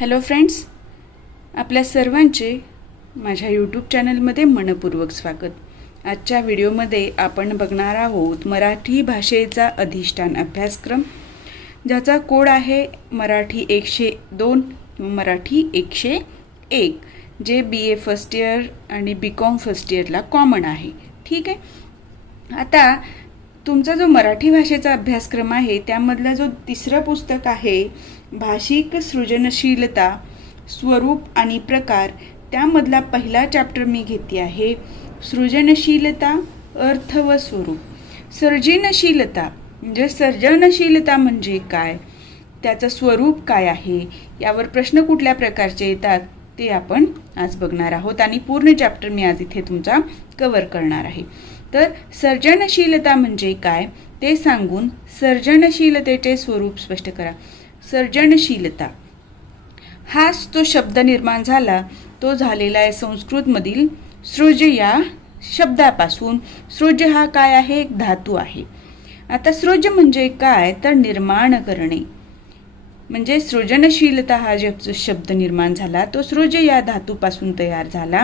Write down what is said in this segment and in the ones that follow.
Hello friends, आपल्या सर्वांचे माझ्या यूट्यूब चॅनलमध्ये मनपूर्वक स्वागत. आजच्या व्हिडिओमध्ये आपण बघणार आहोत मराठी भाषेचा अधिष्ठान अभ्यासक्रम, ज्याचा कोड आहे मराठी 102 मराठी 101, जे BA फर्स्ट इयर आणि BCom फर्स्ट इयरला कॉमन आहे. ठीक आहे. आता तुमचा जो मराठी भाषेचा अभ्यासक्रम आहे त्यामधला जो तिसरं पुस्तक आहे भाषिक सृजनशीलता स्वरूप आणि प्रकार, त्यामधला पहिला चॅप्टर मी घेते आहे सृजनशीलता अर्थ व स्वरूप. सर्जनशीलता म्हणजे काय, त्याचं स्वरूप काय आहे, यावर प्रश्न कुठल्या प्रकारचे येतात ते आपण आज बघणार आहोत आणि पूर्ण चॅप्टर मी आज इथे तुमचा कव्हर करणार आहे. तर सर्जनशीलता म्हणजे काय ते सांगून सर्जनशीलतेचे स्वरूप स्पष्ट करा. सर्जनशीलता हा जो शब्द निर्माण झाला तो झालेला आहे संस्कृतमधील सृज या शब्दापासून. सृज हा काय आहे, एक धातू आहे. आता सृज म्हणजे काय तर निर्माण करणे. म्हणजे सृजनशीलता हा जो शब्द निर्माण झाला तो सृज या धातूपासून तयार झाला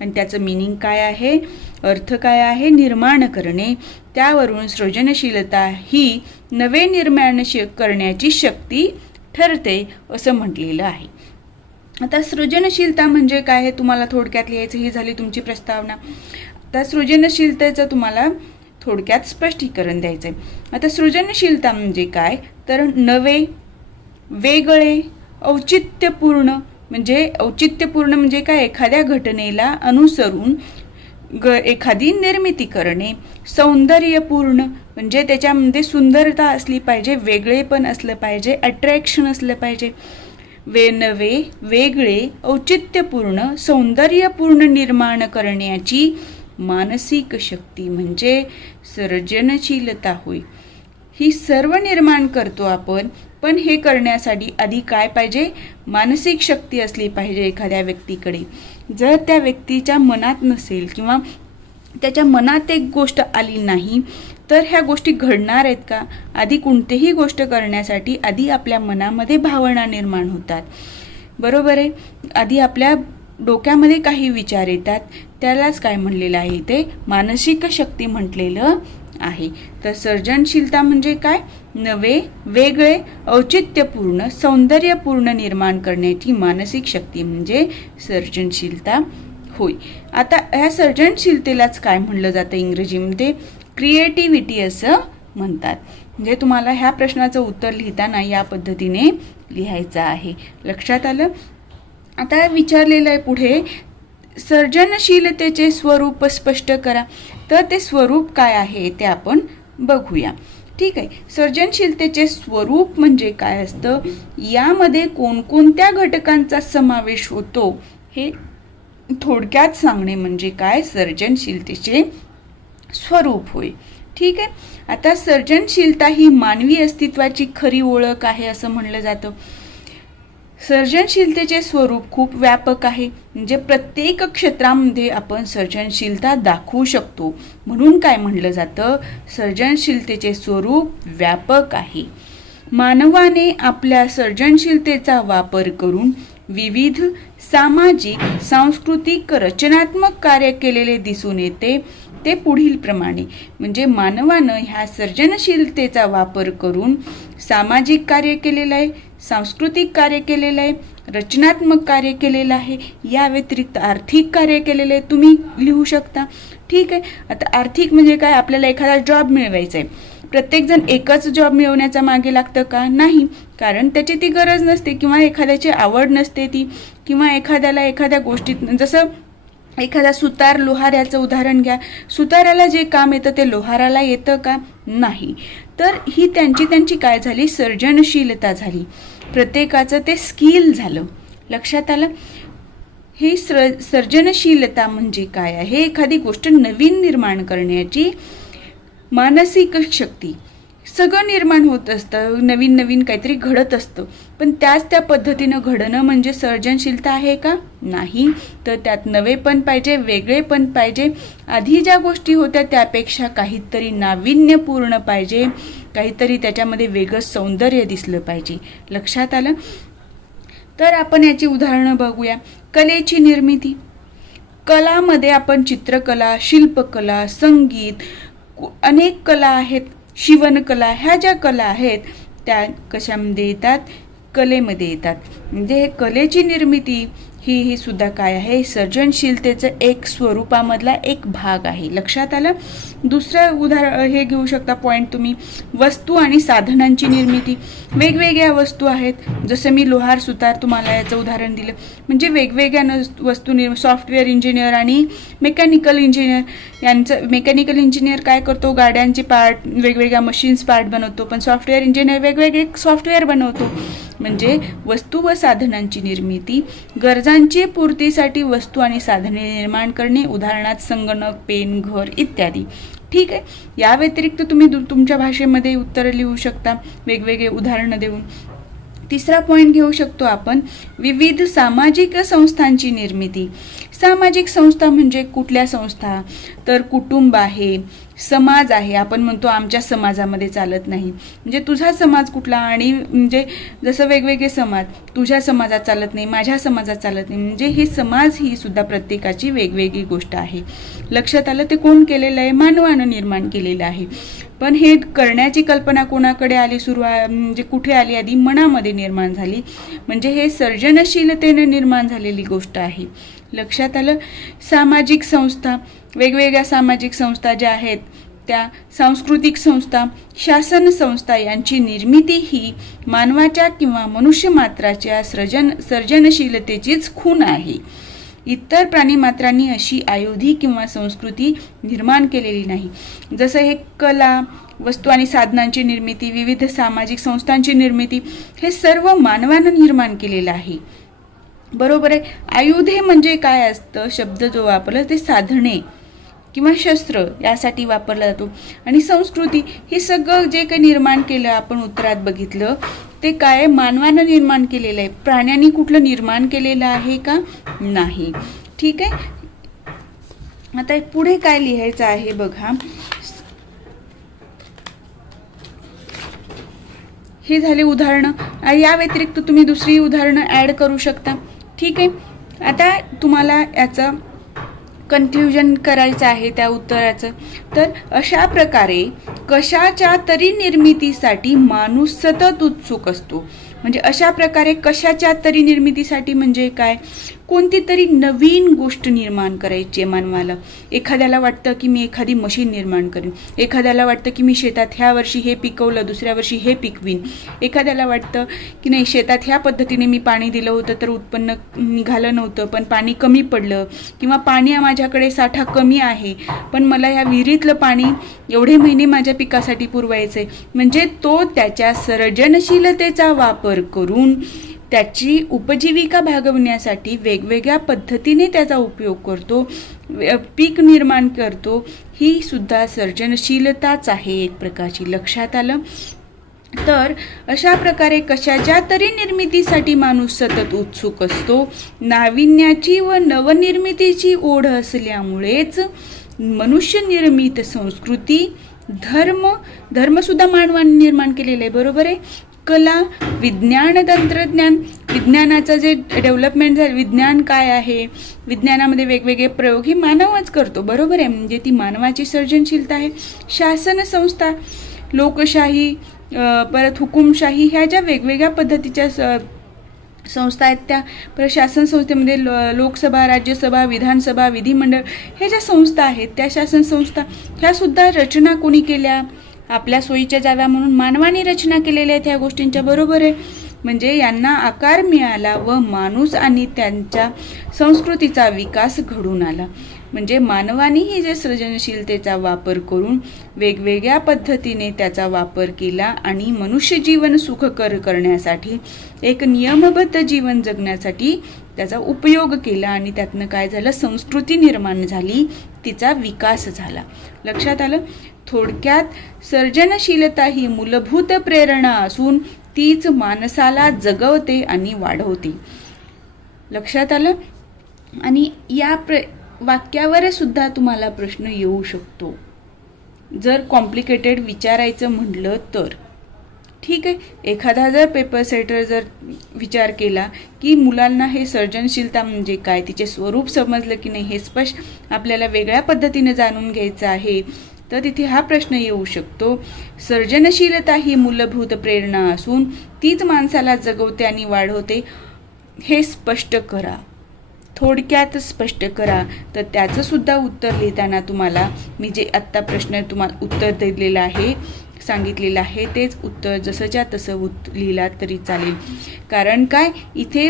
आणि त्याचं मीनिंग काय आहे, अर्थ काय आहे, निर्माण करणे. त्यावरून सृजनशीलता ही नवे निर्माण करण्याची शक्ती ठरते असं म्हटलेलं आहे. आता सृजनशीलता म्हणजे काय हे तुम्हाला थोडक्यात लिहायचं, ही झाली तुमची प्रस्तावना. आता सृजनशीलतेचं तुम्हाला थोडक्यात स्पष्टीकरण द्यायचं आहे. आता सृजनशीलता म्हणजे काय तर नवे, वेगळे, औचित्यपूर्ण. म्हणजे काय, एखाद्या घटनेला अनुसरून एखादी निर्मिती करणे. सौंदर्यपूर्ण म्हणजे त्याच्यामध्ये सुंदरता असली पाहिजे, वेगळेपण असलं पाहिजे, अट्रॅक्शन असलं पाहिजे. नवे, वेगळे, औचित्यपूर्ण, सौंदर्यपूर्ण निर्माण करण्याची मानसिक शक्ती म्हणजे सर्जनशीलता होय. ही सर्व निर्माण करतो आपण, पण हे करण्यासाठी आधी काय पाहिजे, मानसिक शक्ती असली पाहिजे एखाद्या व्यक्तीकडे. जर त्या व्यक्तीच्या मनात नसेल किंवा त्याच्या मनात एक गोष्ट आली नाही तर ह्या गोष्टी घडणार आहेत का. आधी कोणतीही गोष्ट करण्यासाठी आधी आपल्या मनामध्ये भावना निर्माण होतात, बरोबर आहे. आधी आपल्या डोक्यामध्ये काही विचार येतात, त्यालाच काय म्हणलेलं आहे ते मानसिक शक्ती म्हटलेलं आहे. तर सर्जनशीलता म्हणजे काय, नवे, वेगळे, औचित्यपूर्ण, सौंदर्यपूर्ण निर्माण करण्याची मानसिक शक्ती म्हणजे सर्जनशीलता होय. आता ह्या सर्जनशीलतेलाच काय म्हणलं जातं इंग्रजीमध्ये, क्रिएटिव्हिटी असं म्हणतात. म्हणजे तुम्हाला ह्या प्रश्नाचं उत्तर लिहिताना या पद्धतीने लिहायचं आहे. लक्षात आलं. आता विचारलेलं आहे पुढे सर्जनशीलतेचे स्वरूप स्पष्ट करा. तर ते स्वरूप काय आहे ते आपण बघूया. ठीक आहे. सर्जनशीलतेचे स्वरूप म्हणजे काय असतं, यामध्ये कोणकोणत्या घटकांचा समावेश होतो हे थोडक्यात सांगणे म्हणजे काय, सर्जनशीलतेचे स्वरूप होय. ठीक आहे. आता सर्जनशीलता ही मानवी अस्तित्वाची खरी ओळख आहे असं म्हणलं जातं. सर्जनशीलतेचे स्वरूप खूप व्यापक आहे. म्हणजे प्रत्येक क्षेत्रामध्ये आपण सर्जनशीलता दाखवू शकतो. म्हणून काय म्हणलं जातं, सर्जनशीलतेचे स्वरूप व्यापक आहे. मानवाने आपल्या सर्जनशीलतेचा वापर करून विविध सामाजिक, सांस्कृतिक, रचनात्मक कार्य केलेले दिसून येते. ते पुढील प्रमाणे. म्हणजे मानवानं ह्या सर्जनशीलतेचा वापर करून सामाजिक कार्य केलेलं आहे, सांस्कृतिक कार्य केलेलं आहे, रचनात्मक कार्य केलेलं आहे, या व्यतिरिक्त आर्थिक कार्य केलेलं आहे. तुम्ही लिहू शकता. ठीक आहे. आता आर्थिक म्हणजे काय, आपल्याला एखादा जॉब मिळवायचा आहे. प्रत्येकजण एकच जॉब मिळवण्याचा मागे लागतं का, नाही. कारण त्याची ती गरज नसते किंवा एखाद्याची आवड नसते ती, किंवा एखाद्याला एखाद्या गोष्टीत, जसं एखादा सुतार, लोहाराचं उदाहरण घ्या. सुताराला जे काम येतं ते लोहाराला येतं का, नाही. तर ही त्यांची काय झाली, सर्जनशीलता झाली. प्रत्येकाचं ते स्किल झालं. लक्षात आलं. ही सर्जनशीलता म्हणजे काय आहे, एखादी गोष्ट नवीन निर्माण करण्याची मानसिक शक्ती. सगळं निर्माण होत असतं, नवीन नवीन काहीतरी घडत असतं, पण त्या पद्धतीनं घडणं म्हणजे सर्जनशीलता आहे का, नाही. तर त्यात नवे पण पाहिजे, वेगळे पण पाहिजे. आधी ज्या गोष्टी होत्या त्यापेक्षा काहीतरी नाविन्यपूर्ण पाहिजे, काहीतरी त्याच्यामध्ये वेगळं सौंदर्य दिसलं पाहिजे. लक्षात आलं. तर आपण याची उदाहरणं बघूया. कलेची निर्मिती. कलामध्ये आपण चित्रकला, शिल्पकला, संगीत, अनेक कला आहेत. शिवणकला, ह्या ज्या कला आहेत त्या कशामध्ये येतात? कलेमध्ये येतात. म्हणजे हे कलेची निर्मिती ही सुद्धा काय आहे? सर्जनशीलतेचं एक स्वरूपामधला एक भाग आहे. लक्षात आलं? दुसरं उदाहरण हे घेऊ शकता पॉईंट तुम्ही, वस्तू आणि साधनांची निर्मिती. वेगवेगळ्या वस्तू आहेत, जसं मी लोहार सुतार तुम्हाला याचं उदाहरण दिलं. म्हणजे वेगवेगळ्या वस्तू सॉफ्टवेअर इंजिनियर आणि मेकॅनिकल इंजिनियर यांचं, मेकॅनिकल इंजिनियर काय करतो? गाड्यांचे पार्ट, वेगवेगळ्या मशीन्स पार्ट बनवतो, पण सॉफ्टवेअर इंजिनियर वेगवेगळे सॉफ्टवेअर बनवतो. म्हणजे वस्तू व साधनांची निर्मिती, गरजांची पूर्तीसाठी वस्तू आणि साधने निर्माण करणे, उदाहरणार्थ संगणक, पेन, घर इत्यादी. ठीक आहे. या व्यतिरिक्त तुम्ही तुमच्या भाषेमध्ये उत्तरं लिहू शकता वेगवेगळे उदाहरणं देऊन. तिसरा पॉईंट घेऊ शकतो आपण, विविध सामाजिक संस्थांची निर्मिती. सामाजिक संस्था म्हणजे कुठल्या संस्था? तर कुटुंब आहे, समाज आहे. आपण म्हणतो आमच्या समाजामध्ये चालत नाही, म्हणजे तुझा समाज कुठला? आणि म्हणजे जसं वेगवेगळे समाज, तुझ्या समाजात चालत नाही, माझ्या समाजात चालत नाही. म्हणजे हे समाज ही सुद्धा प्रत्येकाची वेगवेगळी गोष्ट आहे. लक्षात आलं? ते कोण केलेलं आहे? मानवानं निर्माण केलेलं आहे. पण हे करण्याची कल्पना कोणाकडे आली? म्हणजे कुठे आली? आधी मनामध्ये निर्माण झाली. म्हणजे हे सर्जनशीलतेने निर्माण झालेली गोष्ट आहे. लक्षात आलं? सामाजिक संस्था, वेगवेगळ्या सामाजिक संस्था ज्या आहेत त्या, सांस्कृतिक संस्था, शासन संस्था यांची निर्मिती ही मानवाच्या किंवा मनुष्य मात्राच्या सर्जनशीलतेचीच खूण आहे. इतर प्राणीमात्रांनी अशी आयुधी किंवा संस्कृती निर्माण केलेली नाही. जसं हे कला, वस्तू आणि साधनांची निर्मिती, विविध सामाजिक संस्थांची निर्मिती, हे सर्व मानवानं निर्माण केलेलं आहे. बरोबर आहे. आयुधे म्हणजे काय असतं? शब्द जो वापरला ते साधने किंवा शस्त्र यासाठी वापरला जातो. आणि संस्कृती हे सगळं जे काही निर्माण केलं आपण उत्तरात बघितलं ते काय? मानवानं निर्माण केलेलं आहे. प्राण्यांनी कुठलं निर्माण केलेलं आहे का? नाही. ठीक आहे. आता पुढे काय लिहायचं आहे बघा. हे झाले उदाहरणं. या व्यतिरिक्त तुम्ही दुसरी उदाहरणं ॲड करू शकता. ठीक आहे. आता तुम्हाला याचं कन्क्ल्युजन करायचं आहे त्या उत्तराचं. तर अशा प्रकारे कशाच्या तरी निर्मितीसाठी माणूस सतत उत्सुक असतो. म्हणजे अशा प्रकारे कशाच्या तरी निर्मितीसाठी म्हणजे काय? कोणती तरी नवीन गोष्ट निर्माण करायची आहे मानवाला. एखाद्याला वाटतं की मी एखादी मशीन निर्माण करेन, एखाद्याला वाटतं की मी शेतात ह्या वर्षी हे पिकवलं, दुसऱ्या वर्षी हे पिकवीन, एखाद्याला वाटतं की नाही शेतात ह्या पद्धतीने मी पाणी दिलं होतं तर उत्पन्न निघालं नव्हतं, पण पाणी कमी पडलं, किंवा पाणी माझ्याकडे साठा कमी आहे पण मला ह्या विहिरीतलं पाणी एवढे महिने माझ्या पिकासाठी पुरवायचे. म्हणजे तो त्याच्या सर्जनशीलतेचा वापर करून त्याची उपजीविका भागवण्यासाठी वेगवेगळ्या पद्धतीने त्याचा उपयोग करतो, पीक निर्माण करतो. ही सुद्धा सर्जनशीलताच आहे एक प्रकारची. लक्षात आलं? तर अशा प्रकारे कशाच्या तरी निर्मितीसाठी माणूस सतत उत्सुक असतो. नाविन्याची व नवनिर्मितीची ओढ असल्यामुळेच मनुष्य निर्मित संस्कृती, धर्म सुद्धा मानवाने निर्माण केलेले आहे. बरोबर आहे. कला, विज्ञान, तंत्रज्ञान, विज्ञानाचं जे डेव्हलपमेंट झालं, विज्ञान काय आहे? विज्ञानामध्ये वेगवेगळे प्रयोग हे मानवच करतो. बरोबर आहे. म्हणजे ती मानवाची सर्जनशीलता आहे. शासन संस्था, लोकशाही, परत हुकुमशाही, ह्या ज्या वेगवेगळ्या पद्धतीच्या संस्था आहेत त्या प्रशासन संस्थेमध्ये लोकसभा, राज्यसभा, विधानसभा, विधिमंडळ, ह्या ज्या संस्था आहेत त्या शासन संस्था, ह्या सुद्धा रचना कोणी केल्या? आपल्या सोयीच्या जाव्या म्हणून मानवाने रचना केलेल्या आहेत ह्या गोष्टींच्या. बरोबर आहे. म्हणजे यांना आकार मिळाला व माणूस आणि त्यांच्या संस्कृतीचा विकास घडून आला. म्हणजे मानवानेही जे सृजनशीलतेचा वापर करून वेगवेगळ्या पद्धतीने त्याचा वापर केला आणि मनुष्य जीवन सुखकर करण्यासाठी, एक नियमबद्ध जीवन जगण्यासाठी त्याचा उपयोग केला आणि त्यातनं काय झालं? संस्कृती निर्माण झाली, तिचा विकास झाला. लक्षात आलं? थोडक्यात सर्जनशीलता ही मूलभूत प्रेरणा असून तीच माणसाला जगवते आणि वाढवते. लक्षात आलं? आणि या वाक्यावर सुद्धा तुम्हाला प्रश्न येऊ शकतो जर कॉम्प्लिकेटेड विचारायचं म्हटलं तर. ठीक आहे. एखादा जर पेपर सेटर जर विचार केला की मुलांना हे सर्जनशीलता म्हणजे काय, तिचे स्वरूप समजलं की नाही हे स्पष्ट आपल्याला वेगळ्या पद्धतीने जाणून घ्यायचं आहे, तर तिथे हा प्रश्न येऊ शकतो, सर्जनशीलता ही मूलभूत प्रेरणा असून तीच माणसाला जगवते आणि वाढवते, हे स्पष्ट करा. थोडक्यात स्पष्ट करा. तर त्याचं सुद्धा उत्तर लिहिताना तुम्हाला मी जे आत्ता प्रश्न तुम्हाला उत्तर दिलेलं आहे, सांगितलेलं आहे, तेच उत्तर जसंच्या तसं लिहिला तरी चालेल. कारण काय, इथे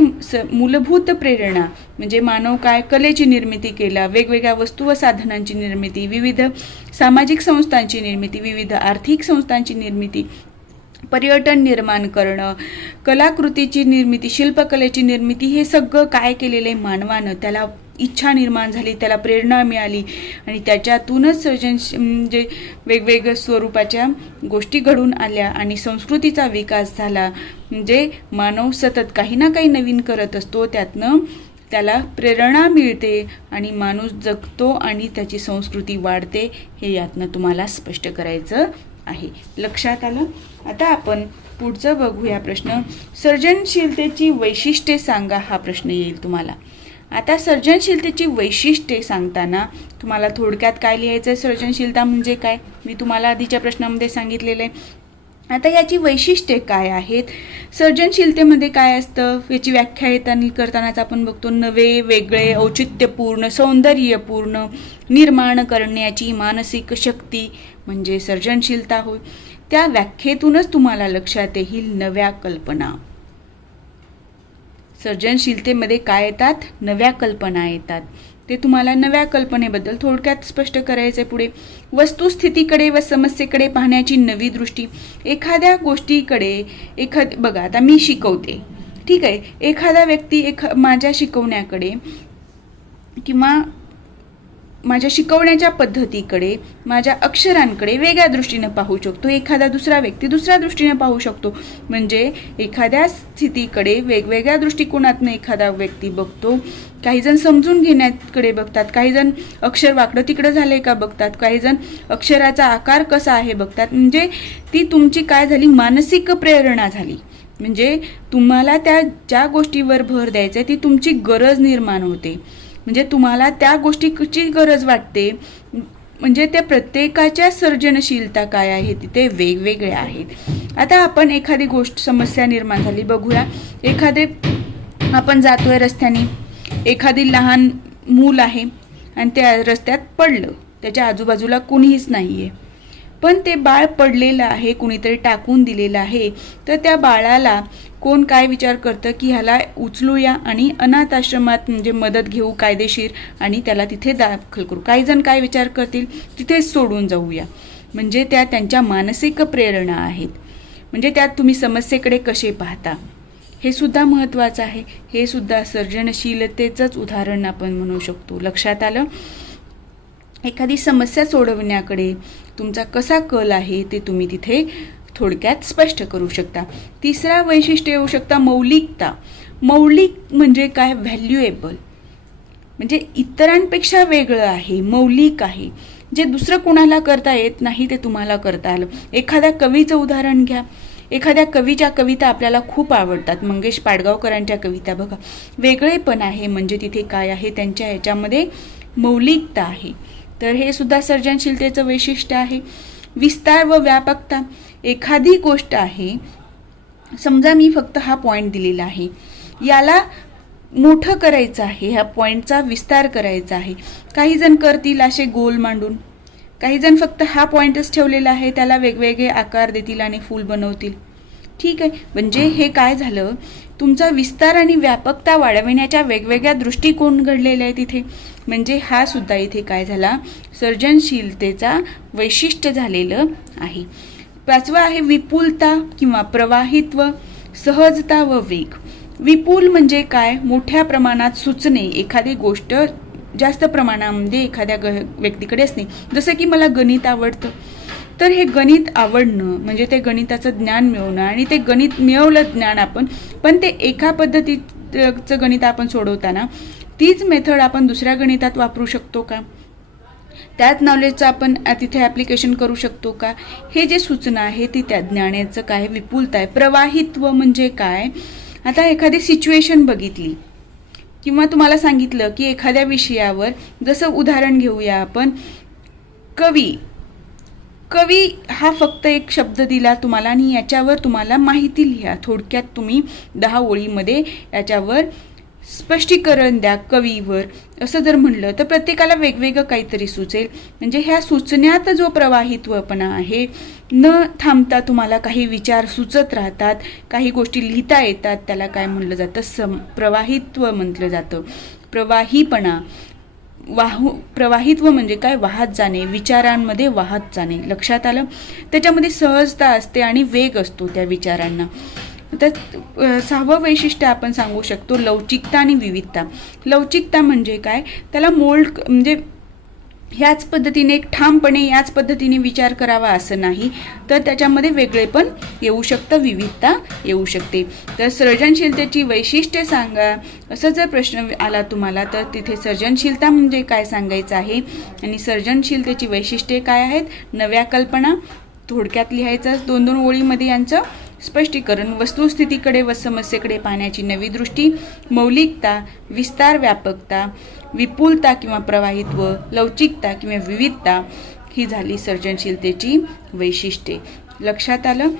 मूलभूत प्रेरणा म्हणजे मानव काय कलेची निर्मिती केला, वेगवेगळ्या वस्तू व साधनांची निर्मिती, विविध सामाजिक संस्थांची निर्मिती, विविध आर्थिक संस्थांची निर्मिती, पर्यटन निर्माण करणं, कलाकृतीची निर्मिती, शिल्पकलेची निर्मिती, हे सगळं काय केलेलं आहे मानवानं. त्याला इच्छा निर्माण झाली, त्याला प्रेरणा मिळाली आणि त्याच्यातूनच म्हणजे वेगवेगळ्या स्वरूपाच्या गोष्टी घडून आल्या आणि संस्कृतीचा विकास झाला. म्हणजे मानव सतत काही ना काही नवीन करत असतो, त्यातनं त्याला प्रेरणा मिळते आणि माणूस जगतो आणि त्याची संस्कृती वाढते. हे यातनं तुम्हाला स्पष्ट करायचं आहे. लक्षात आलं? आता आपण पुढचं बघूया प्रश्न. सर्जनशीलतेची वैशिष्ट्ये सांगा, हा प्रश्न येईल तुम्हाला. आता सर्जनशीलतेची वैशिष्ट्ये सांगताना तुम्हाला थोडक्यात काय लिहायचं आहे, सर्जनशीलता म्हणजे काय मी तुम्हाला आधीच्या प्रश्नामध्ये सांगितलेलं आहे. आता याची वैशिष्ट्ये काय आहेत, सर्जनशीलतेमध्ये काय असतं, याची व्याख्या करतानाच आपण बघतो, नवे, वेगळे, औचित्यपूर्ण, सौंदर्यपूर्ण निर्माण करण्याची मानसिक शक्ती म्हणजे सर्जनशीलता होय. त्या व्याख्येतूनच तुम्हाला लक्षात येईल नव्या कल्पना. सर्जनशीलतेमध्ये काय येतात, नव्या कल्पना येतात. ते तुम्हाला नव्या कल्पनेबद्दल थोडक्यात स्पष्ट करायचे. पुढे वस्तुस्थितीकडे व समस्येकडे पाहण्याची नवी दृष्टी. एखाद्या गोष्टीकडे बघा, आता मी शिकवते, ठीक आहे, एखादा व्यक्ती माझ्या शिकवण्याकडे किंवा माझ्या शिकवण्याच्या पद्धतीकडे, माझ्या अक्षरांकडे वेगळ्या दृष्टीने पाहू शकतो, एखादा दुसरा व्यक्ती दुसऱ्या दृष्टीने पाहू शकतो. म्हणजे एखाद्या स्थितीकडे वेगवेगळ्या दृष्टिकोनातून एखादा व्यक्ती बघतो. काही जण समजून घेण्याकडे बघतात, काही जण अक्षर वाकडं तिकडं झालंय का बघतात, काही जण अक्षराचा आकार कसा आहे बघतात. म्हणजे ती तुमची काय झाली, मानसिक प्रेरणा झाली. म्हणजे तुम्हाला त्या ज्या गोष्टीवर भर द्यायचं ती तुमची गरज निर्माण होते. म्हणजे तुम्हाला त्या गोष्टीची गरज वाटते. म्हणजे त्या प्रत्येकाच्या सर्जनशीलता काय आहे तिथे वेगवेगळ्या आहेत. आता आपण एखादी गोष्ट, समस्या निर्माण झाली, बघूया. आपण जातोय रस्त्याने, एखादी लहान मूल आहे आणि त्या रस्त्यात पडलं, त्याच्या आजूबाजूला कुणीच नाहीये, पण ते बाळ पडलेलं आहे, कुणीतरी टाकून दिलेलं आहे. तर त्या बाळाला कोण काय विचार करतं की ह्याला उचलूया आणि अनाथ आश्रमात म्हणजे मदत घेऊ कायदेशीर आणि त्याला तिथे दाखल करू. काही जण काय विचार करतील, तिथेच सोडून जाऊया. म्हणजे त्या त्यांच्या मानसिक प्रेरणा आहेत. म्हणजे त्यात तुम्ही समस्येकडे कसे पाहता हे सुद्धा महत्त्वाचं आहे. हे सुद्धा सर्जनशीलतेचंच उदाहरण आपण म्हणू शकतो. लक्षात आलं? एखादी समस्या सोडवण्याकडे तुमचा कसा कल आहे ते तुम्ही तिथे थोडक्यात स्पष्ट करू शकता. तिसरा वैशिष्ट्य येऊ शकता मौलिकता. मौलिक म्हणजे काय, व्हॅल्युएबल, म्हणजे इतरांपेक्षा वेगळं आहे, मौलिक आहे, जे दुसरं कोणाला करता येत नाही ते तुम्हाला करता आलं. एखाद्या कवीचं उदाहरण घ्या. एखाद्या कवीच्या कविता आपल्याला खूप आवडतात. मंगेश पाडगावकरांच्या कविता बघा, वेगळेपण आहे. म्हणजे तिथे काय आहे, त्यांच्या ह्याच्यामध्ये मौलिकता आहे. तर हे सुद्धा सर्जनशीलतेचं वैशिष्ट्य आहे. विस्तार व व्यापकता. एखादी गोष्ट आहे, समजा मी फक्त हा पॉईंट दिलेला आहे, याला मोठं करायचं आहे, ह्या पॉईंटचा विस्तार करायचा आहे. काही जण करतील असे गोल मांडून, काही जण फक्त हा पॉईंटच ठेवलेला आहे, त्याला वेगवेगळे आकार देतील आणि फूल बनवतील. ठीक आहे, म्हणजे हे काय झालं, तुमचा विस्तार आणि व्यापकता वाढविण्याच्या वेगवेगळ्या दृष्टिकोन घडलेले आहे तिथे. म्हणजे हा सुद्धा इथे काय झाला, सर्जनशीलतेचा वैशिष्ट्य झालेलं आहे. पाचवा आहे विपुलता किंवा प्रवाहित्व, सहजता व वेग. विपुल म्हणजे काय, मोठ्या प्रमाणात सुचणे, एखादी गोष्ट जास्त प्रमाणामध्ये एखाद्या व्यक्तीकडे असणे. जसं की मला गणित आवडतं, तर हे गणित आवडणं म्हणजे ते गणिताचं ज्ञान मिळवणं आणि ते गणित मिळवलं ज्ञान आपण, पण ते एका पद्धतीचं गणित आपण सोडवताना तीच मेथड आपण दुसऱ्या गणितात वापरू शकतो का. त्याच नॉलेजचं आपण तिथे ॲप्लिकेशन करू शकतो का? हे जे सूचना आहे ती त्या ज्ञानाचं काय विपुलता आहे. प्रवाहित्व म्हणजे काय? आता एखादी सिच्युएशन बघितली किंवा तुम्हाला सांगितलं की एखाद्या विषयावर, जसं उदाहरण घेऊया आपण, कवी हा फक्त एक शब्द दिला तुम्हाला आणि याच्यावर तुम्हाला माहिती लिहा. थोडक्यात तुम्ही 10 ओळीमध्ये याच्यावर स्पष्टीकरण द्या कवीवर, असं जर म्हणलं तर प्रत्येकाला वेगवेगळं काहीतरी सुचेल. म्हणजे ह्या सुचण्यात जो प्रवाहित्वपणा आहे, न थांबता तुम्हाला काही विचार सुचत राहतात, काही गोष्टी लिहिता येतात, त्याला काय म्हणलं जातं? प्रवाहित्व म्हटलं जातं. प्रवाहीपणा, प्रवाहित्व म्हणजे काय? वाहत जाणे, विचारांमध्ये वाहत जाणे. लक्षात आलं? त्याच्यामध्ये सहजता असते आणि वेग असतो त्या विचारांना. तर 6वं वैशिष्ट्य आपण सांगू शकतो लवचिकता आणि विविधता. लवचिकता म्हणजे काय? त्याला मोल्ड म्हणजे ह्याच पद्धतीने ठामपणे याच पद्धतीने विचार करावा असं नाही, तर त्याच्यामध्ये वेगळेपण येऊ शकतं, विविधता येऊ शकते. तर सर्जनशीलतेची वैशिष्ट्ये सांगा असं जर प्रश्न आला तुम्हाला, तर तिथे सर्जनशीलता म्हणजे काय सांगायचं आहे आणि सर्जनशीलतेची वैशिष्ट्ये काय आहेत? नव्या कल्पना, थोडक्यात लिहायचं 2-2 ओळीमध्ये यांचं स्पष्टीकरण, वस्तुस्थितीकडे व समस्येकडे पाहण्याची नवी दृष्टी, मौलिकता, विस्तार, व्यापकता, विपुलता किंवा प्रवाहित्व, लवचिकता किंवा विविधता, ही झाली सर्जनशीलतेची वैशिष्ट्ये. लक्षात आलं?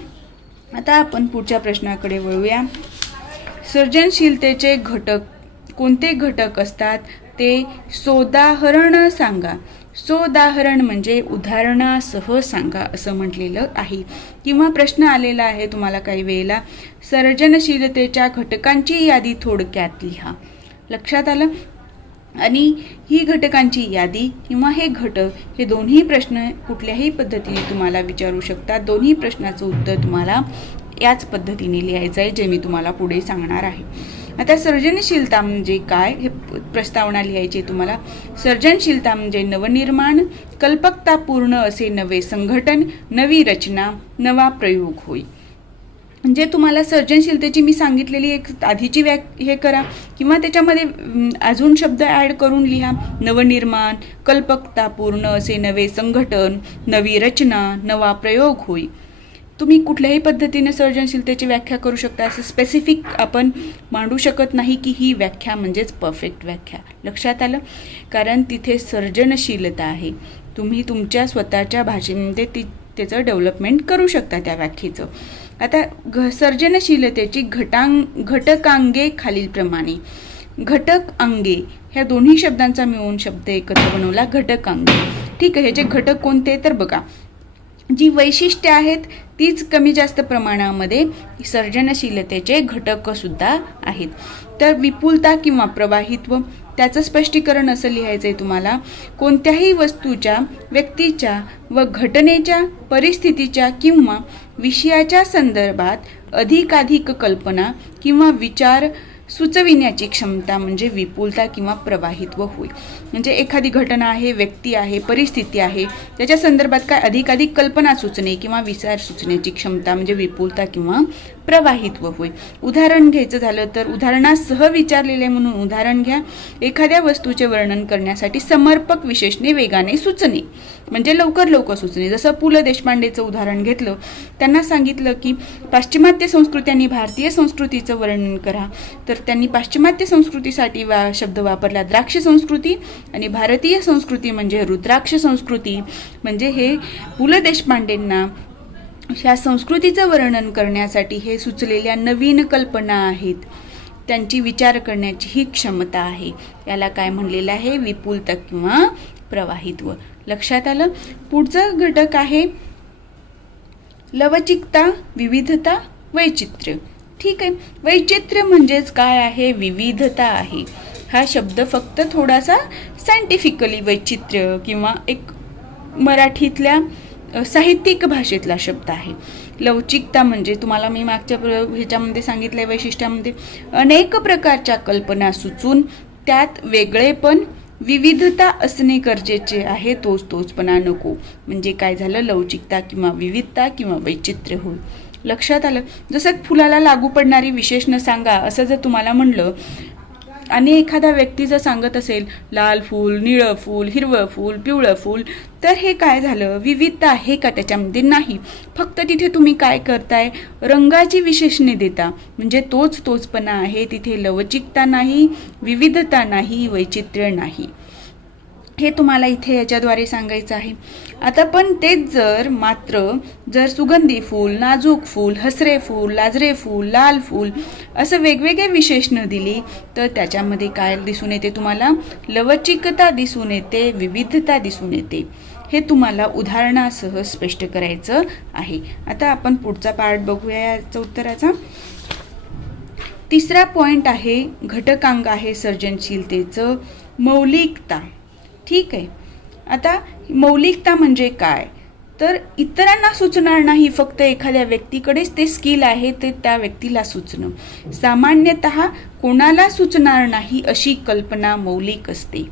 आता आपण पुढच्या प्रश्नाकडे वळूया. सर्जनशीलतेचे घटक कोणते घटक असतात ते सोदाहरण सांगा. सोदाहरण म्हणजे उदाहरणासह सांगा असं म्हटलेलं आहे. किंवा प्रश्न आलेला आहे तुम्हाला काही वेळेला, सर्जनशीलतेच्या घटकांची यादी थोडक्यात लिहा. लक्षात आलं? आणि ही घटकांची यादी किंवा हे घटक, हे दोन्ही प्रश्न कुठल्याही पद्धतीने तुम्हाला विचारू शकतात. दोन्ही प्रश्नाचं उत्तर तुम्हाला याच पद्धतीने लिहायचं आहे, जे मी तुम्हाला पुढे सांगणार आहे. आता सर्जनशीलता म्हणजे काय हे प्रस्तावना लिहायची तुम्हाला. सर्जनशीलता म्हणजे नवनिर्माण, कल्पकतापूर्ण असे नवे संघटन, नवी रचना, नवा प्रयोग होय. म्हणजे तुम्हाला सर्जनशीलतेची मी सांगितलेली एक आधीची हे करा किंवा त्याच्यामध्ये अजून शब्द ॲड करून लिहा. नवनिर्माण, कल्पकतापूर्ण असे नवे संघटन, नवी रचना, नवा प्रयोग होय. तुम्ही कुठल्याही पद्धतीने सर्जनशीलतेची व्याख्या करू शकता. असं स्पेसिफिक आपण मांडू शकत नाही की ही व्याख्या म्हणजेच परफेक्ट व्याख्या. लक्षात आलं? कारण तिथे सर्जनशीलता आहे. तुम्ही तुमच्या स्वतःच्या भाषेमध्ये त्याचं डेव्हलपमेंट करू शकता त्या व्याख्येचं. आता सर्जनशीलतेची घटकांगे खालीलप्रमाणे. घटक अंगे ह्या दोन्ही शब्दांचा मिळून शब्द एकत्र बनवला घटकांगे. ठीक आहे, ह्याचे घटक कोणते तर बघा, जी वैशिष्ट्ये आहेत तीच कमी जास्त प्रमाणामध्ये सर्जनशीलतेचे घटकसुद्धा आहेत. तर विपुलता किंवा प्रवाहित्व, त्याचं स्पष्टीकरण असं लिहायचं आहे तुम्हाला. कोणत्याही वस्तूच्या, व्यक्तीच्या व घटनेच्या, परिस्थितीच्या किंवा विषयाच्या संदर्भात अधिकाधिक कल्पना किंवा विचार सुचविण्याची क्षमता म्हणजे विपुलता किंवा प्रवाहित्व होय. म्हणजे एखादी घटना आहे, व्यक्ती आहे, परिस्थिती आहे, त्याच्या संदर्भात काय अधिकाधिक कल्पना सुचणे किंवा विचार सुचण्याची क्षमता म्हणजे विपुलता किंवा प्रवाहित्व होय. उदाहरण घ्यायचं झालं तर उदाहरणासह विचारलेले म्हणून उदाहरण घ्या. एखाद्या वस्तूचे वर्णन करण्यासाठी समर्पक विशेषणे वेगाने सुचणे म्हणजे लवकर सुचणे. जसं पु ल देशपांडेचं उदाहरण घेतलं, त्यांना सांगितलं की पाश्चिमात्य संस्कृती आणि भारतीय संस्कृतीचं वर्णन करा, तर त्यांनी पाश्चिमात्य संस्कृतीसाठी शब्द वापरला द्राक्ष संस्कृती आणि भारतीय संस्कृती म्हणजे रुद्राक्ष संस्कृती. म्हणजे हे पु ल देशपांडेंना ह्या संस्कृतीचं वर्णन करण्यासाठी हे सुचलेल्या नवीन कल्पना आहेत, त्यांची विचार करण्याची ही क्षमता आहे. याला काय म्हणलेलं आहे? विपुलता किंवा प्रवाहित्व. लक्षात आलं? पुढचा घटक आहे लवचिकता, विविधता, वैचित्र्य. ठीक आहे, वैचित्र्य म्हणजेच काय आहे? विविधता आहे. हा शब्द फक्त थोडासा सायंटिफिकली वैचित्र्य किंवा एक मराठीतल्या साहित्यिक भाषेतला शब्द आहे. लवचिकता म्हणजे तुम्हाला मी मागच्या ह्याच्यामध्ये सांगितलंय वैशिष्ट्यामध्ये अनेक प्रकारच्या कल्पना सुचून त्यात वेगळेपण, विविधता असणे गरजेचे आहे. तोचपणा नको. म्हणजे काय झालं? लवचिकता किंवा विविधता किंवा वैचित्र्य होय. लक्षात आलं? जसं फुलाला लागू पडणारी विशेषणं सांगा असं जर तुम्हाला म्हणलं आणि एखादा व्यक्ती जर सांगत असेल लाल फूल, निळं फूल, हिरवं फूल, पिवळं फूल, तर हे काय झालं? विविधता आहे का त्याच्यामध्ये? नाही. फक्त तिथे तुम्ही काय करताय? रंगाची विशेषणे देता, म्हणजे तोचपणा आहे. तिथे लवचिकता नाही, विविधता नाही, वैचित्र्य नाही. हे तुम्हाला इथे याच्याद्वारे सांगायचं आहे. आता पण तेच जर सुगंधी फूल, नाजूक फूल, हसरे फूल, लाजरे फूल, लाल फूल असं वेगवेगळे विशेषणं दिली तर त्याच्यामध्ये काय दिसून येते? तुम्हाला लवचिकता दिसून येते, विविधता दिसून येते. हे तुम्हाला उदाहरणासह स्पष्ट करायचं आहे. आता आपण पुढचा पार्ट बघूया याचा उत्तराचा. तिसरा पॉइंट आहे, घटकांग आहे सर्जनशीलतेचं, मौलिकता. ठीक आहे. आता मौलिकता म्हणजे काय? तर इतरांना सुचणार नाही, फक्त एखाद्या व्यक्तीकडेच ते स्किल आहे ते त्या व्यक्तीला सुचणं. सामान्यतः कोणाला सुचणार नाही अशी कल्पना मौलिक असते.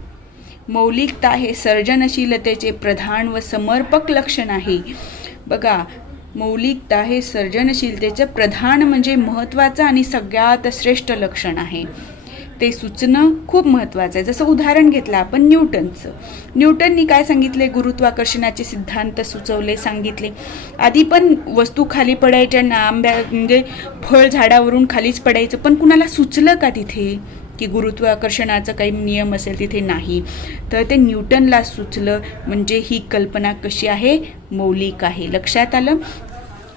मौलिकता हे सर्जनशीलतेचे प्रधान व समर्पक लक्षण आहे. बघा, मौलिकता हे सर्जनशीलतेचं प्रधान म्हणजे महत्त्वाचं आणि सगळ्यात श्रेष्ठ लक्षण आहे. ते सुचणं खूप महत्त्वाचं आहे. जसं उदाहरण घेतलं आपण न्यूटनचं. न्यूटननी काय सांगितले? गुरुत्वाकर्षणाचे सिद्धांत सुचवले, सांगितले. आधी पण वस्तू खाली पडायच्या ना, म्हणजे फळ झाडावरून खालीच पडायचं, पण कुणाला सुचलं का तिथे की गुरुत्वाकर्षणाचा काही नियम असेल? तिथे नाही. तर ते न्यूटनला सुचलं, म्हणजे ही कल्पना कशी आहे? मौलिक आहे. लक्षात आलं.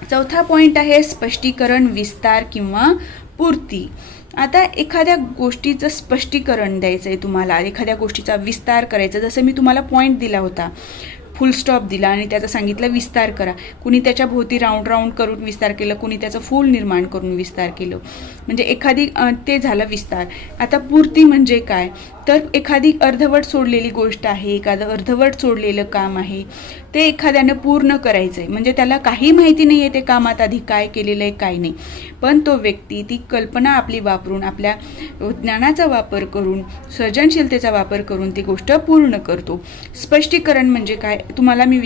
चौथा पॉइंट आहे स्पष्टीकरण, विस्तार किंवा पूर्ती. आता एखाद्या गोष्टीचं स्पष्टीकरण द्यायचं आहे तुम्हाला, एखाद्या गोष्टीचा विस्तार करायचा. जसं मी तुम्हाला पॉईंट दिला होता, फुल स्टॉप दिला आणि त्याचा सांगितलं विस्तार करा. कुणी त्याच्या भोवती राऊंड करून विस्तार केलं, कुणी त्याचं फूल निर्माण करून विस्तार केलं, म्हणजे एखादी ते झालं विस्तार. आता पूर्ती म्हणजे काय? तर एखादी अर्धवट सोडलेली गोष्ट आहे, एखादं अर्धवट सोडलेलं काम आहे, ते एखाद्यानं पूर्ण करायचं आहे. म्हणजे त्याला काही माहिती नाही आहे ते कामात आधी काय केलेलं आहे काय नाही, पण तो व्यक्ती ती कल्पना आपली वापरून, आपल्या ज्ञानाचा वापर करून, सर्जनशीलतेचा वापर करून ती गोष्ट पूर्ण करतो. स्पष्टीकरण म्हणजे काय? तुम्हाला मी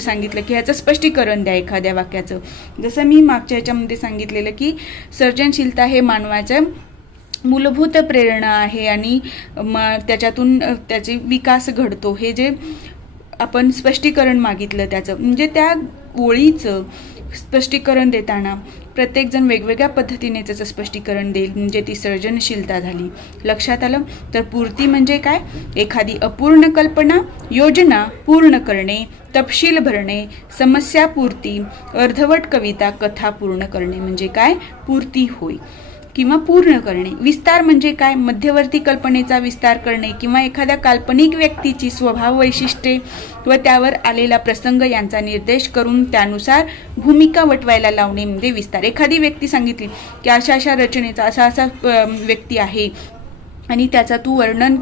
सांगितलं की ह्याचं स्पष्टीकरण द्या एखाद्या वाक्याचं. जसं मी मागच्या ह्याच्यामध्ये सांगितलेलं की सर्जनशीलता हे मानवाचं मूलभूत प्रेरणा आहे आणि त्याच्यातून त्याचे विकास घडतो. हे जे आपण स्पष्टीकरण मागितलं त्याचं, म्हणजे त्या ओळीचं स्पष्टीकरण देताना प्रत्येकजण वेगवेगळ्या पद्धतीने त्याचं स्पष्टीकरण देईल, म्हणजे ती सर्जनशीलता झाली. लक्षात आलं. तर पूर्ती म्हणजे काय? एखादी अपूर्ण कल्पना, योजना पूर्ण करणे, तपशील भरणे, समस्यापूर्ती, अर्धवट कविता, कथा पूर्ण करणे म्हणजे काय? पूर्ती होय किंवा पूर्ण करणे. विस्तार म्हणजे काय? मध्यवर्ती कल्पनेचा विस्तार करणे किंवा एखाद्या काल्पनिक व्यक्तीची स्वभाव वैशिष्ट्ये व त्यावर आलेला प्रसंग यांचा निर्देश करून त्यानुसार भूमिका वटवायला लावणे म्हणजे विस्तार. एखादी व्यक्ती सांगितली की अशा रचनेचा असा व्यक्ती आहे आणि त्याचा तू वर्णन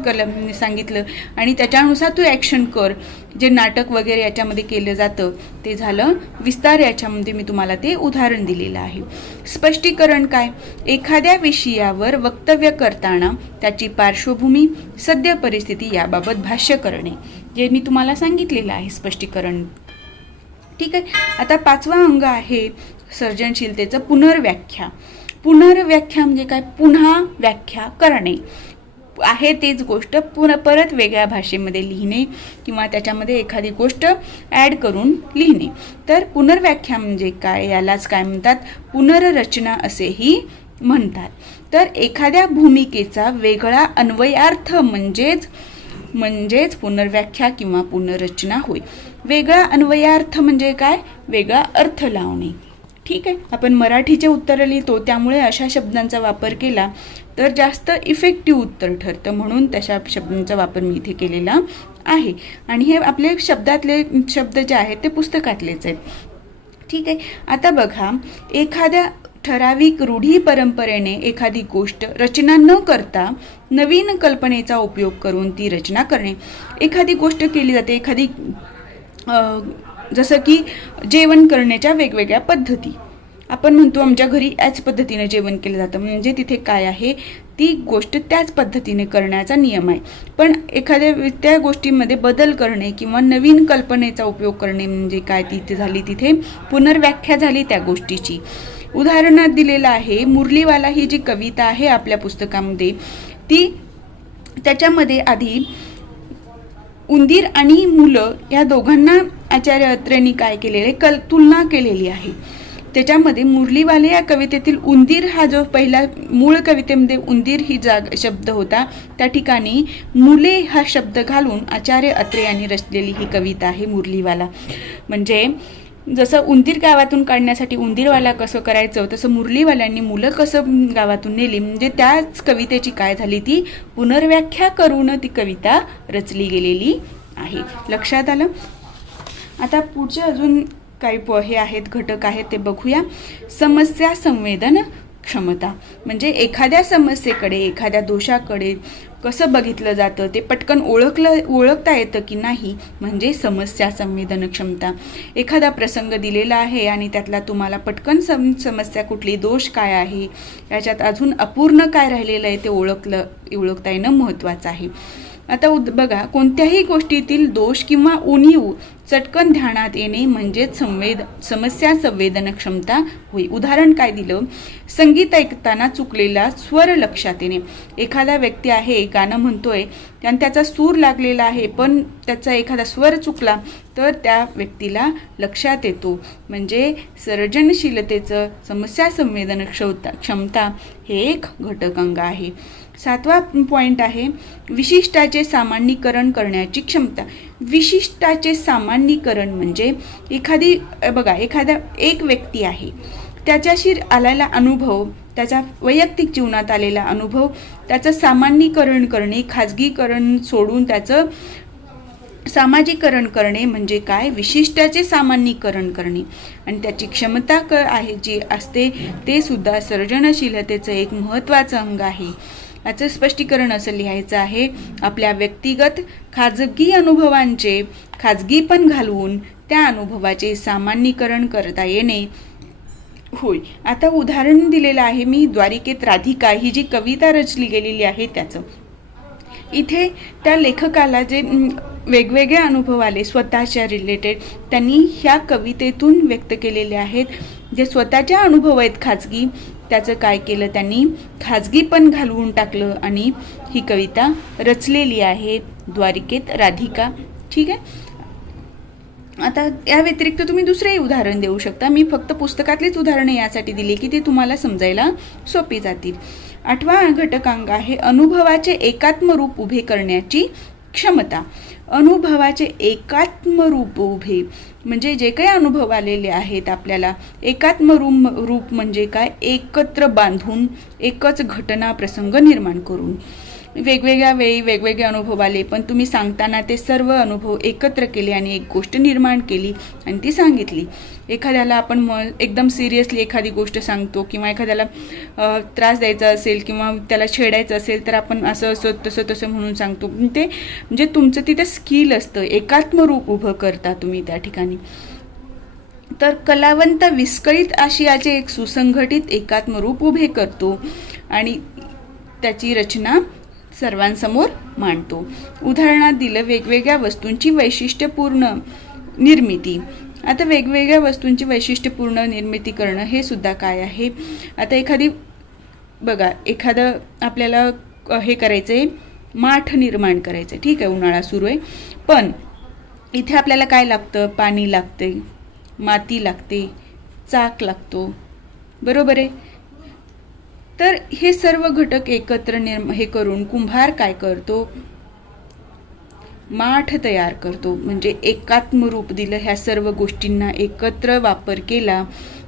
सांगितलं आणि त्याच्यानुसार तू ॲक्शन कर, जे नाटक वगैरे याच्यामध्ये केलं जातं ते झालं विस्तार. याच्यामध्ये मी तुम्हाला ते उदाहरण दिलेलं आहे. स्पष्टीकरण काय? एखाद्या विषयावर वक्तव्य करताना त्याची पार्श्वभूमी, सद्य परिस्थिती याबाबत भाष्य करणे, जे मी तुम्हाला सांगितलेलं आहे स्पष्टीकरण. ठीक आहे. आता पाचवा अंग आहे सर्जनशीलतेचं पुनर्व्याख्या. पुनर्व्याख्या म्हणजे काय? पुन्हा व्याख्या करणे आहे. तेच गोष्ट परत वेगळ्या भाषेमध्ये लिहिणे किंवा त्याच्यामध्ये एखादी गोष्ट ॲड करून लिहिणे. तर पुनर्व्याख्या म्हणजे काय? यालाच काय म्हणतात? पुनर्रचना असेही म्हणतात. तर एखाद्या भूमिकेचा वेगळा अन्वयार्थ म्हणजेच पुनर्व्याख्या किंवा पुनर्रचना होय. वेगळा अन्वयार्थ म्हणजे काय? वेगळा अर्थ लावणे. ठीक आहे. आपण मराठीचे उत्तर लिहितो त्यामुळे अशा शब्दांचा वापर केला तर जास्त इफेक्टिव्ह उत्तर ठरतं, म्हणून तशा शब्दांचा वापर मी इथे केलेला आहे. आणि हे आपले शब्दातले शब्द जे आहेत ते पुस्तकातलेच आहेत. ठीक आहे. आता बघा, एखाद्या ठराविक रूढी परंपरेने एखादी गोष्ट रचना न करता नवीन कल्पनेचा उपयोग करून ती रचना करणे. एखादी गोष्ट केली जाते, एखादी जसं की जेवण करण्याच्या वेगवेगळ्या पद्धती. आपण म्हणतो आमच्या घरी याच पद्धतीने जेवण केलं जातं, म्हणजे तिथे काय आहे? ती गोष्ट त्याच पद्धतीने करण्याचा नियम आहे. पण एखाद्या त्या गोष्टीमध्ये बदल करणे किंवा नवीन कल्पनेचा उपयोग करणे म्हणजे काय? तिथे झाली तिथे पुनर्व्याख्या झाली त्या गोष्टीची. उदाहरणात दिलेलं आहे मुरलीवाला ही जी कविता आहे आपल्या पुस्तकामध्ये ती त्याच्यामध्ये आधी उंदीर आणि मुलं या दोघांना आचार्य अत्रेंनी काय केलेले तुलना केलेली आहे. त्याच्यामध्ये मुरलीवाले या कवितेतील उंदीर हा जो पहिला मूळ कवितेमध्ये उंदीर ही शब्द होता त्या ठिकाणी मुले हा शब्द घालून आचार्य अत्रे यांनी रचलेली ही कविता आहे मुरलीवाला. म्हणजे जसं उंदीर गावातून काढण्यासाठी उंदीरवाला कसं करायचं तसं मुरलीवाल्यांनी मुलं कसं गावातून नेली म्हणजे त्याच कवितेची काय झाली ती पुनर्व्याख्या करून ती कविता रचली गेलेली आहे. लक्षात आलं. आता पुढचे अजून काही हे आहेत घटक आहेत ते बघूया. समस्या संवेदन क्षमता म्हणजे एखाद्या समस्येकडे एखाद्या दोषाकडे कसं बघितलं जातं ते पटकन ओळखता येतं की नाही म्हणजे समस्या संवेदन क्षमता. एखादा प्रसंग दिलेला आहे आणि त्यातला तुम्हाला पटकन समस्या कुठली दोष काय आहे याच्यात अजून अपूर्ण काय राहिलेलं आहे ते ओळखता येणं महत्त्वाचं आहे. आता बघा कोणत्याही गोष्टीतील दोष किंवा उणीव चटकन ध्यानात येणे म्हणजेच समस्या संवेदन क्षमता होय. उदाहरण काय दिलं संगीत ऐकताना चुकलेला स्वर लक्षात येणे. एखादा व्यक्ती आहे गाणं म्हणतोय आणि त्याचा सूर लागलेला आहे पण त्याचा एखादा स्वर चुकला तर त्या व्यक्तीला लक्षात येतो. म्हणजे सर्जनशीलतेचं समस्या संवेदन क्षमता हे एक घटकांग आहे. 7वा पॉइंट आहे विशिष्टाचे सामान्यीकरण करण्याची क्षमता. विशिष्टाचे सामान्यीकरण म्हणजे एखादा एक व्यक्ती आहे त्याच्याशी आलेला अनुभव त्याचा वैयक्तिक जीवनात आलेला अनुभव त्याचं सामान्यीकरण करणे खाजगीकरण सोडून त्याचं सामाजिकरण करणे म्हणजे काय विशिष्टाचे सामान्यीकरण करणे आणि त्याची क्षमता आहे जी असते ते सुद्धा सर्जनशीलतेचं एक महत्त्वाचं अंग आहे. याचं स्पष्टीकरण असं लिहायचं आहे आपल्या व्यक्तिगत खाजगी अनुभवांचे खाजगीपण घालवून त्या अनुभवाचे सामान्यीकरण करता येणे होय. आता उदाहरण दिलेलं आहे मी द्वारिकेत राधिका ही जी कविता रचली गेलेली आहे त्याचं. इथे त्या लेखकाला जे वेगवेगळे अनुभव आले स्वतःच्या रिलेटेड त्यांनी ह्या कवितेतून व्यक्त केलेले आहेत. जे स्वतःच्या अनुभव आहेत खाजगी त्याचं काय केलं त्यांनी खाजगीपण घालवून टाकलं आणि ही कविता रचलेली आहे द्वारिकेत राधिका. ठीक आहे. आता या व्यतिरिक्त तुम्ही दुसरेही उदाहरण देऊ शकता. मी फक्त पुस्तकातलीच उदाहरणे यासाठी दिली की ते तुम्हाला समजायला सोपी जातील. 8वा घटकांग आहे अनुभवाचे एकात्म रूप उभे करण्याची क्षमता. अनुभवाचे एकात्म रूप उभे म्हणजे जे काही अनुभव आलेले आहेत आपल्याला एकात्म रूप म्हणजे काय एकत्र बांधून एकच घटना प्रसंग निर्माण करून. वेगवेगळ्या वेळी वेगवेगळे अनुभव आले पण तुम्ही सांगताना ते सर्व अनुभव एकत्र केले आणि एक गोष्ट निर्माण केली आणि ती सांगितली. एखाद्याला आपण एकदम सिरियसली एखादी गोष्ट सांगतो किंवा एखाद्याला त्रास द्यायचा असेल किंवा त्याला छेडायचं असेल तर आपण असं तसं म्हणून सांगतो. ते म्हणजे तुमचं तिथे स्किल असतं एकात्म रूप उभं करता तुम्ही त्या ठिकाणी. तर कलावंत विस्कळीत आशयाचे एक सुसंघटित एकात्म रूप उभे करतो आणि त्याची रचना सर्वांसमोर मांडतो. उदाहरणात दिलं वेगवेगळ्या वस्तूंची वैशिष्ट्यपूर्ण निर्मिती. आता वेगवेगळ्या वस्तूंची वैशिष्ट्यपूर्ण निर्मिती करणं हे सुद्धा काय आहे. आता एखादं आपल्याला हे करायचंय माठ निर्माण करायचं ठीक आहे उन्हाळा सुरू आहे पण इथे आपल्याला काय लागतं पाणी लागते माती लागते चाक लागतो बरोबर आहे. तर हे सर्व घटक एकत्र हे करून कुंभार काय करतो माठ तयार करतो म्हणजे एकात्म रूप दिलं. ह्या सर्व गोष्टींना एकत्र वापर केला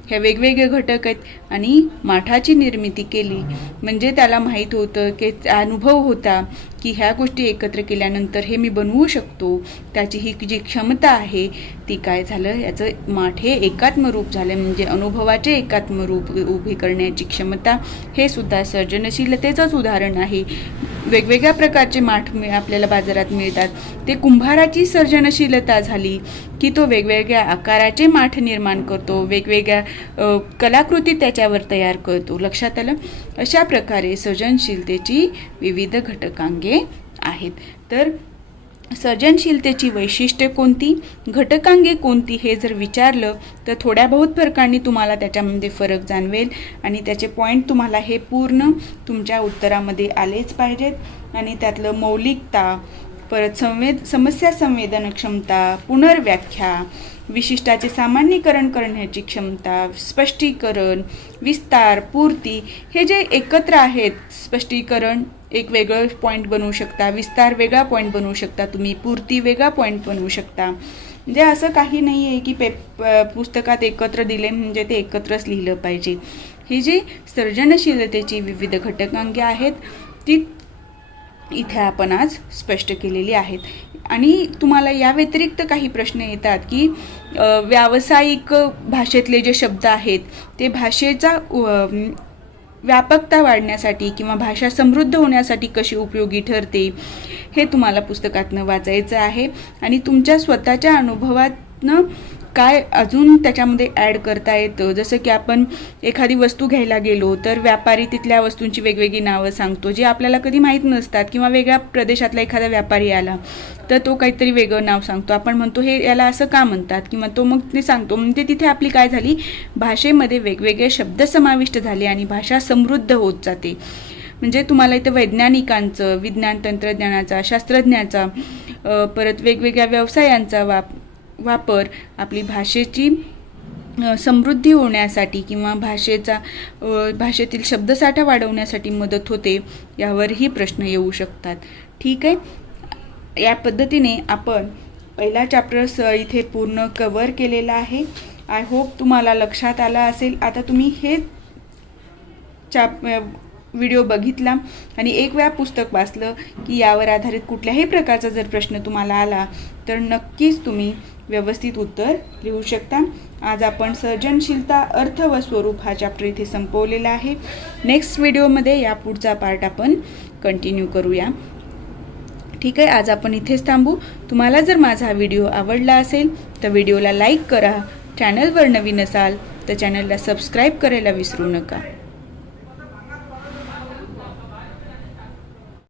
ह्या वेगवेगळे घटक आहेत आणि माठाची निर्मिती केली म्हणजे त्याला माहीत होतं की अनुभव होता की ह्या गोष्टी एकत्र केल्यानंतर हे मी बनवू शकतो. त्याची ही जी क्षमता आहे ती काय झालं याचं माठ हे एकात्मरूप झालं म्हणजे अनुभवाचे एकात्मरूप उभे करण्याची क्षमता. हे सुद्धा सर्जनशीलतेचंच उदाहरण आहे. वेगवेगळ्या प्रकारचे माठ आपल्याला बाजारात मिळतात ते कुंभाराची सर्जनशीलता झाली की तो वेगवेगळ्या आकाराचे माठ निर्माण करतो वेगवेगळ्या कलाकृती त्याच्यावर तयार करतो. लक्षात आलं. अशा प्रकारे सर्जनशीलतेची विविध घटकांगे आहेत. तर सर्जनशीलतेची वैशिष्ट्ये कोणती, घटकांगे कोणती हे जर विचारलं तर थोड्या बहुत फरकांनी तुम्हाला त्याच्यामध्ये फरक जाणवेल आणि त्याचे पॉईंट तुम्हाला हे पूर्ण तुमच्या उत्तरामध्ये आलेच पाहिजेत. आणि त्यातलं मौलिकता, परत समस्या संवेदन क्षमता, पुनर्व्याख्या, विशिष्टाचे सामान्यीकरण करण्याची क्षमता, स्पष्टीकरण, विस्तार, पूर्ती, हे जे एकत्र आहेत, स्पष्टीकरण एक वेगळं पॉईंट बनवू शकता, विस्तार वेगळा पॉईंट बनवू शकता तुम्ही, पूर्ती वेगळा पॉईंट बनवू शकता. म्हणजे असं काही नाही आहे की पुस्तकात एकत्र दिले म्हणजे ते एकत्रच लिहिलं पाहिजे. ही जी सर्जनशीलतेची विविध घटकांगे आहेत ती इथे आपण आज स्पष्ट केलेली आहेत. आणि तुम्हाला या व्यतिरिक्त काही प्रश्न येतात की व्यावसायिक भाषेतले जे शब्द आहेत ते भाषेचा व्यापकता वाढण्यासाठी किंवा भाषा समृद्ध होण्यासाठी कशी उपयोगी ठरते हे तुम्हाला पुस्तकातनं वाचायचं आहे. आणि तुमच्या स्वतःच्या अनुभवातनं काय अजून त्याच्यामध्ये ॲड करता येतं. जसं की आपण एखादी वस्तू घ्यायला गेलो तर व्यापारी तिथल्या वस्तूंची वेगवेगळी नावं सांगतो जे आपल्याला कधी माहीत नसतात, किंवा वेगळ्या प्रदेशातला एखादा व्यापारी आला तर तो काहीतरी वेगळं नाव सांगतो, आपण म्हणतो हे याला असं का म्हणतात, किंवा तो मग ते सांगतो. म्हणजे तिथे आपली काय झाली, भाषेमध्ये वेगवेगळे शब्द समाविष्ट झाले आणि भाषा समृद्ध होत जाते. म्हणजे तुम्हाला इथं वैज्ञानिकांचं, विज्ञान तंत्रज्ञानाचा, शास्त्रज्ञाचा, परत वेगवेगळ्या व्यवसायांचा वापर आपली भाषेची समृद्धी होण्यासाठी किंवा भाषेतील शब्दसाठा वाढवण्यासाठी मदत होते, यावरही प्रश्न येऊ शकतात. ठीक आहे, या पद्धतीने आपण पहिला चॅप्टर इथे पूर्ण कव्हर केलेला आहे. आय होप तुम्हाला लक्षात आला असेल. आता तुम्ही हे व्हिडिओ बघितला आणि एक वेळा पुस्तक वाचलं की यावर आधारित कुठल्याही प्रकारचा जर प्रश्न तुम्हाला आला तर नक्कीच तुम्ही व्यवस्थित उत्तर लिहू शकता. आज आपण सर्जनशीलता, अर्थ व स्वरूप हा चॅप्टर इथे संपवलेला आहे. नेक्स्ट व्हिडिओमध्ये या पुढचा पार्ट आपण कंटिन्यू करूया. ठीक आहे, आज आपण इथेच थांबू. तुम्हाला जर माझा व्हिडिओ आवडला असेल तर व्हिडिओला लाईक करा. चॅनलवर नवीन असाल तर चॅनलला सबस्क्राईब करायला विसरू नका.